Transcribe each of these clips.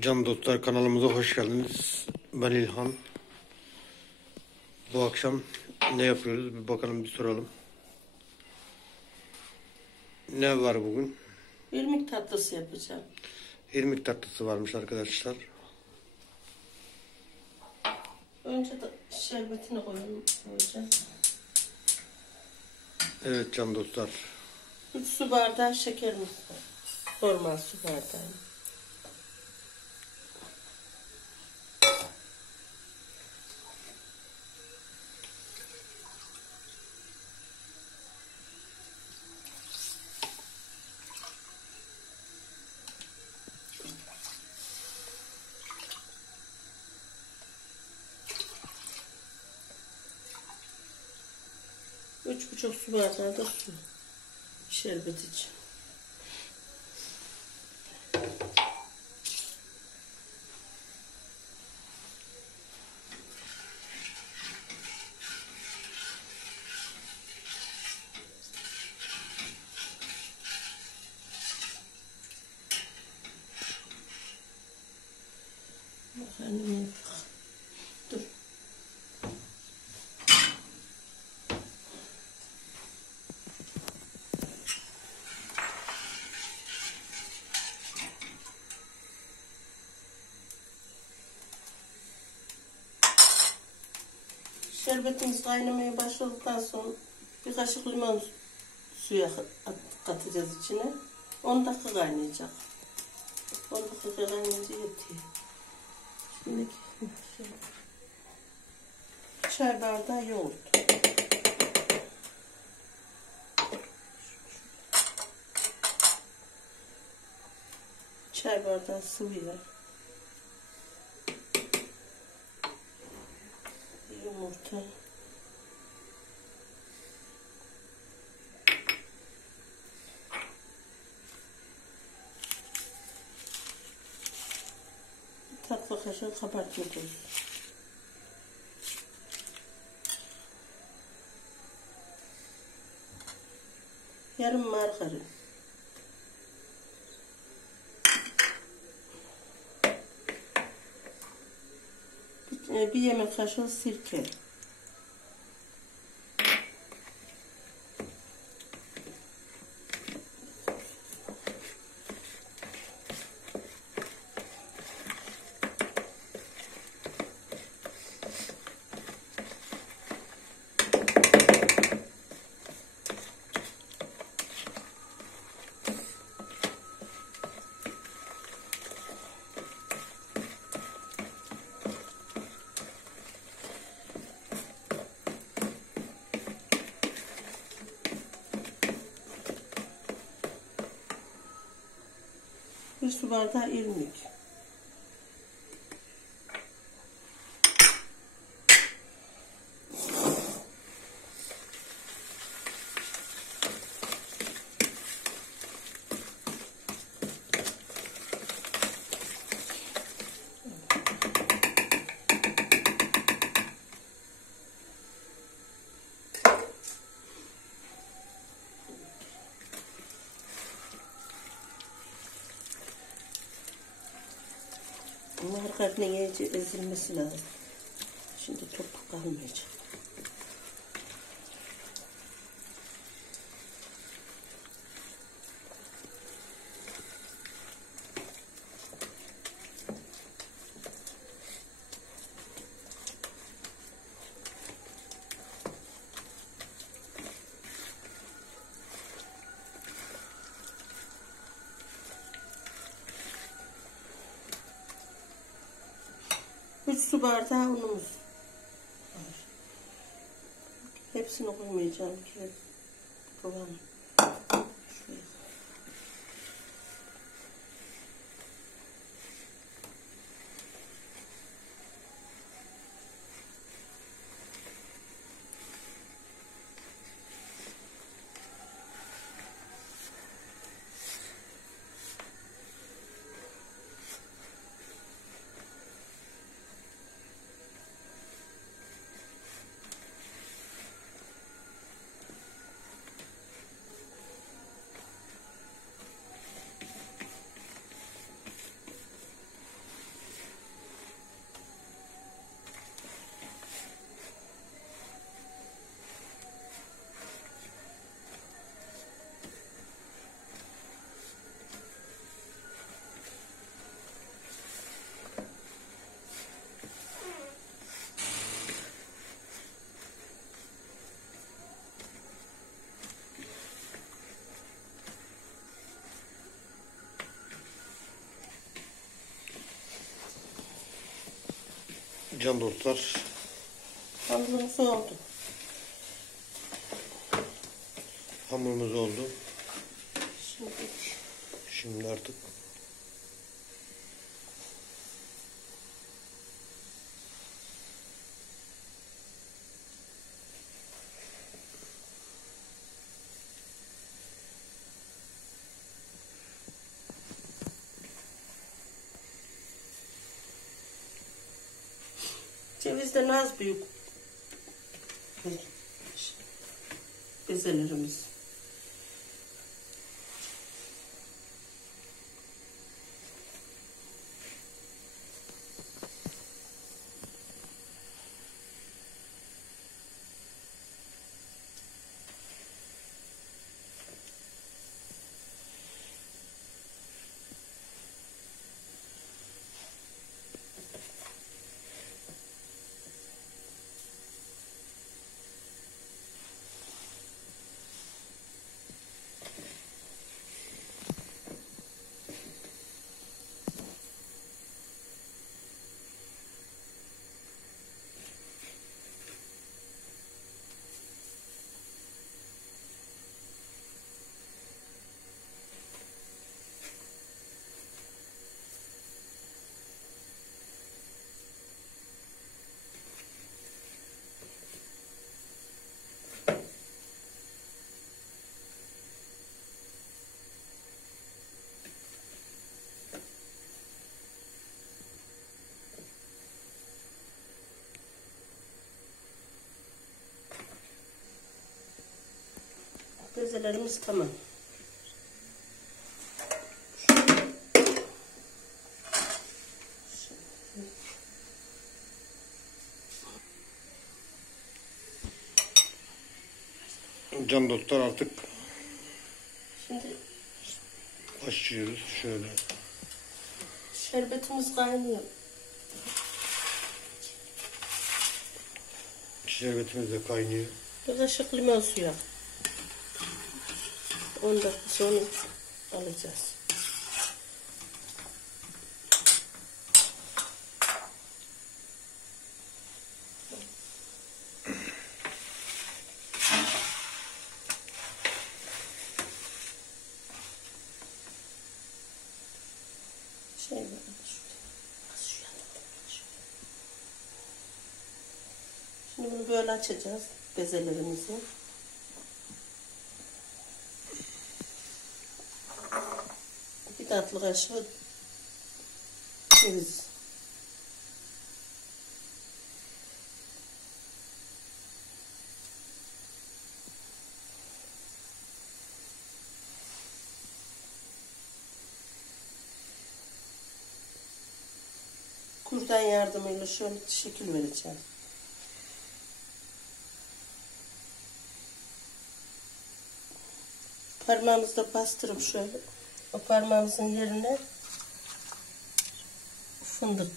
Can dostlar, kanalımıza hoş geldiniz. Ben İlhan. Bu akşam ne yapıyoruz? Bir bakalım, bir soralım. Ne var bugün? İrmik tatlısı yapacağım. İrmik tatlısı varmış arkadaşlar. Önce de şerbetini koyalım. Evet can dostlar. 3 su bardağı şekerimiz var. Normal su bardağı. Üç buçuk su bardağı da su. Şerbet için. Efendim, dur. Şerbetimiz kaynamaya başladıktan sonra bir kaşık limon suya katacağız içine. 10 dakika kaynayacak. 10 dakika kaynayınca yetiyor. Şimdi çay bardağı yoğurt. Çay bardağı sıvı yağ. Yumurta. Bir tatlı kaşığı kabartma tozu. Yarım margarin. Bir yemek kaşığı sirke. Bir su bardağı irmik. Margarinin iyice ezilmesi lazım. Şimdi topuk kalmayacak. Üç su bardağı unumuz var. Hepsini koymayacağım ki kıvamı. Şuraya. Can dostlar, Hamurumuz oldu. hamurumuz oldu. Şimdi Şimdi artık cevizden az büyük bezelerimiz. Bezelerimiz tamam. can dostlar artık Şimdi başlıyoruz. Şöyle şerbetimiz kaynıyor. şerbetimiz de kaynıyor. Bir kaşık limon suyu. 10 dakika sonra alacağız. Şimdi bunu böyle açacağız bezelerimizi. Bir tatlı kaşığı ceviz. Kürdan yardımıyla şöyle şekil vereceğim. Parmağımızda bastırıp şöyle o parmağımızın yerine fındık.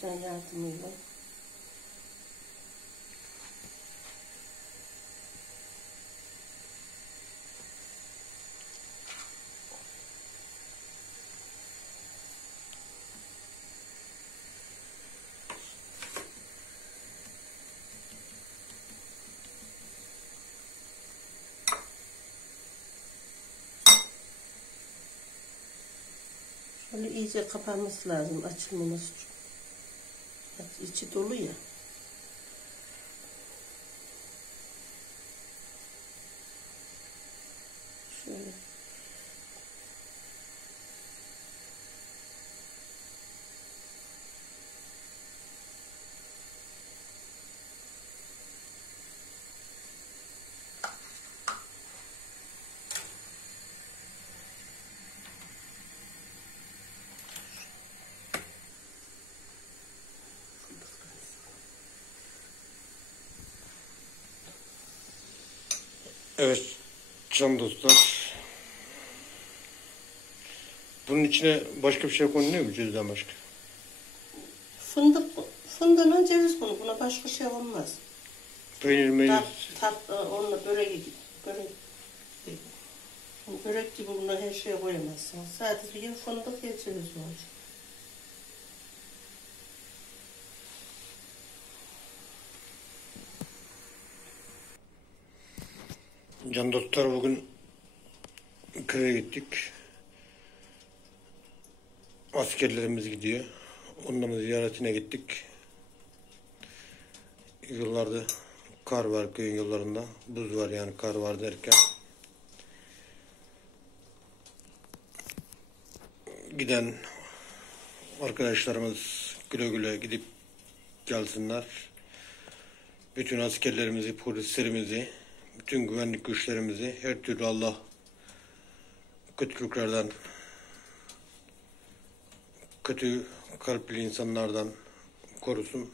Kürdan yardımıyla. Şöyle iyice kapanması lazım, açılmaması için. İçi dolu ya. Şöyle Evet can dostlar. Bunun içine başka bir şey konuluyor mu cevizden başka? Fındığına ceviz konu. Buna başka şey olmaz. Peynir, meyve. Onunla börek gibi buna her şeye koyamazsın. Sadece ya fındık ya ceviz olacak. Can dostlar, bugün köye gittik. Askerlerimiz gidiyor. Onların ziyaretine gittik. Yollarda kar var, köyün yollarında. Buz var, yani kar var derken. Giden arkadaşlarımız güle güle gidip gelsinler. Bütün askerlerimizi, polislerimizi, bütün güvenlik güçlerimizi her türlü Allah kötülüklerden, kötü kalpli insanlardan korusun.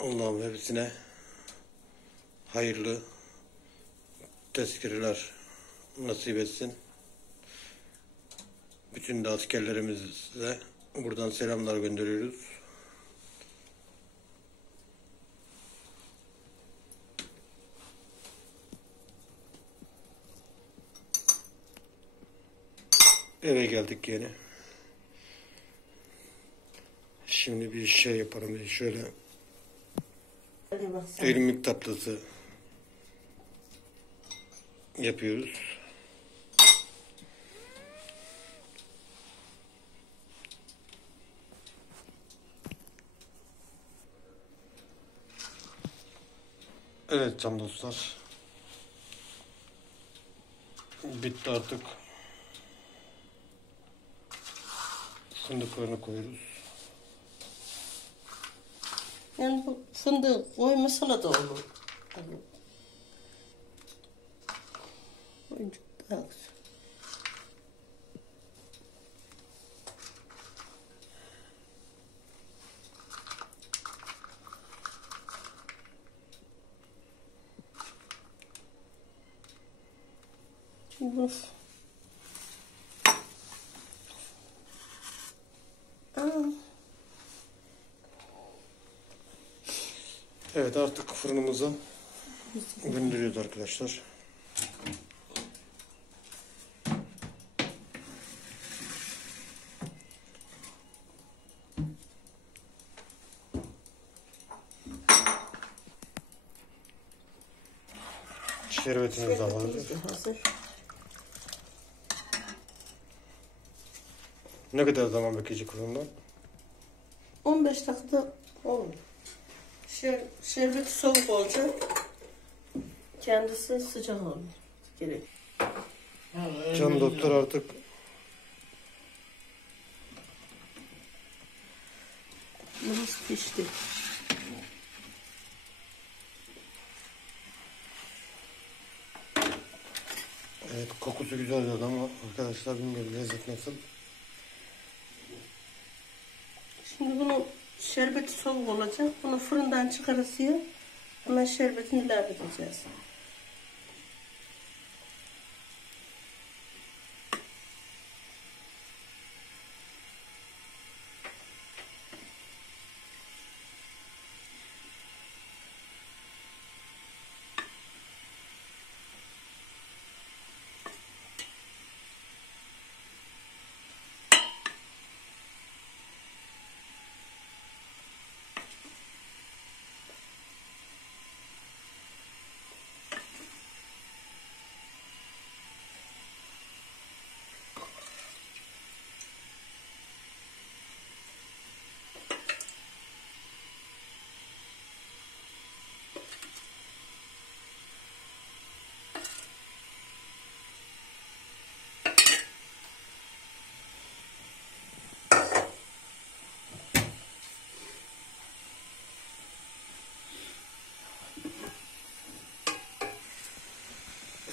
Allah'ım hepsine hayırlı tezkereler nasip etsin. Bütün de askerlerimize buradan selamlar gönderiyoruz. Eve geldik yine. Şimdi bir şey yapalım. Şöyle irmik tatlısı yapıyoruz. Evet can dostlar. Bitti artık. Fındıklarını koyuyoruz. Yani bu fındığı koymasa da olur. Tabii. Koyunca daha güzel. Şimdi bunu... Evet, artık fırınımıza gönderiyoruz arkadaşlar. Şerbetimiz de hazır. Ne kadar zaman bekleyecek fırında? 15 dakikada olur. Şerbeti soğuk olacak. Kendisi sıcak olmuş. Gerek. Can doktor artık Burası pişti. evet, kokusu güzel oldu ama arkadaşlar bilmiyorum lezzet nasıl. Şimdi bunu şerbeti soğuk olacak. Bunu fırından çıkarısıya hemen şerbetini ilave edeceğiz.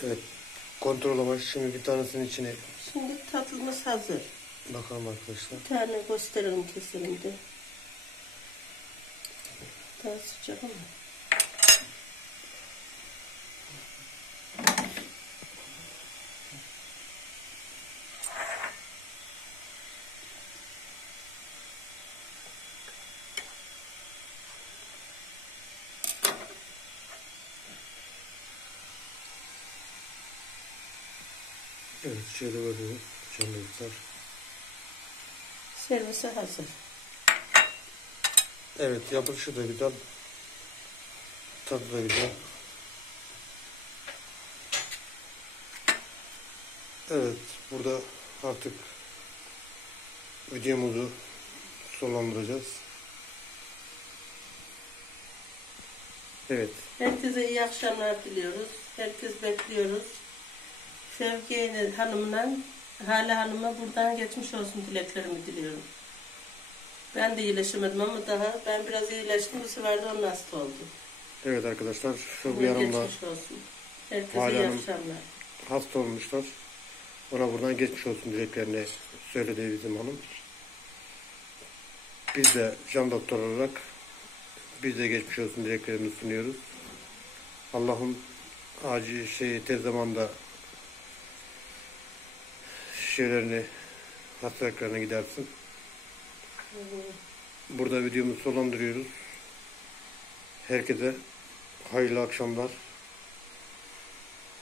Evet, kontrol amaçlı şimdi bir tanesinin içine Şimdi tatlımız hazır. bakalım arkadaşlar. Bir tane gösterelim, keselim de. Daha sıcak ama. Evet, şöyle görüyoruz. Canlı iftar. Servise hazır. Evet, yapılışı da güzel. Tadı da güzel. Evet, burada artık videomuzu sonlandıracağız. Evet. Herkese iyi akşamlar diliyoruz. Herkes bekliyoruz. Sevgi Hanım'la Hale Hanım'a buradan geçmiş olsun dileklerimi diliyorum. Ben de iyileşemedim ama ben biraz iyileştim. Bu sefer de onun hasta oldu. Evet arkadaşlar, şu Ona bir yanımda geçmiş olsun. Herkese Hale iyi Hanım akşamlar. hasta olmuşlar. Ona buradan geçmiş olsun dileklerini söyledi bizim hanım. Biz de can doktor olarak biz de geçmiş olsun dileklerimizi sunuyoruz. Allah'ım acil tez zamanda şeylerini, hastalıklarına gidersin. Burada videomuzu sonlandırıyoruz. Herkese hayırlı akşamlar.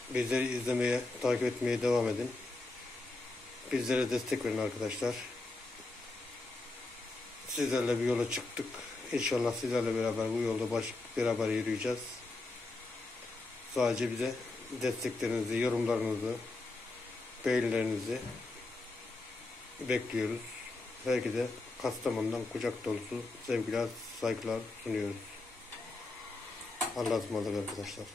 Bizleri izlemeye, takip etmeye devam edin. Bizlere destek verin arkadaşlar. Sizlerle bir yola çıktık. İnşallah sizlerle beraber bu yolda beraber yürüyeceğiz. Sadece bize desteklerinizi, yorumlarınızı, beğenilerinizi bekliyoruz. Herkese Kastamonu'dan kucak dolusu sevgiler, saygılar sunuyoruz. Allah'a ısmarladık arkadaşlar.